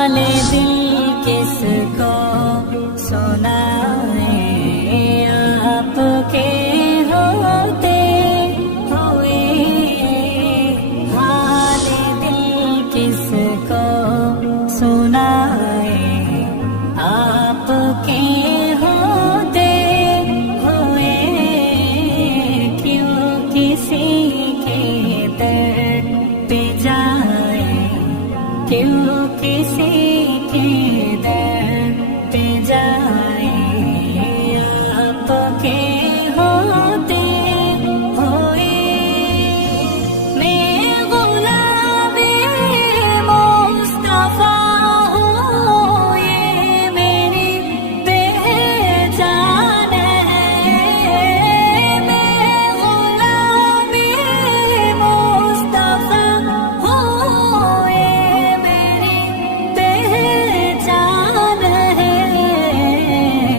حال دل کس کو سنائے، آپ کے ہوتے ہوئے حال دل کس کو سنائے۔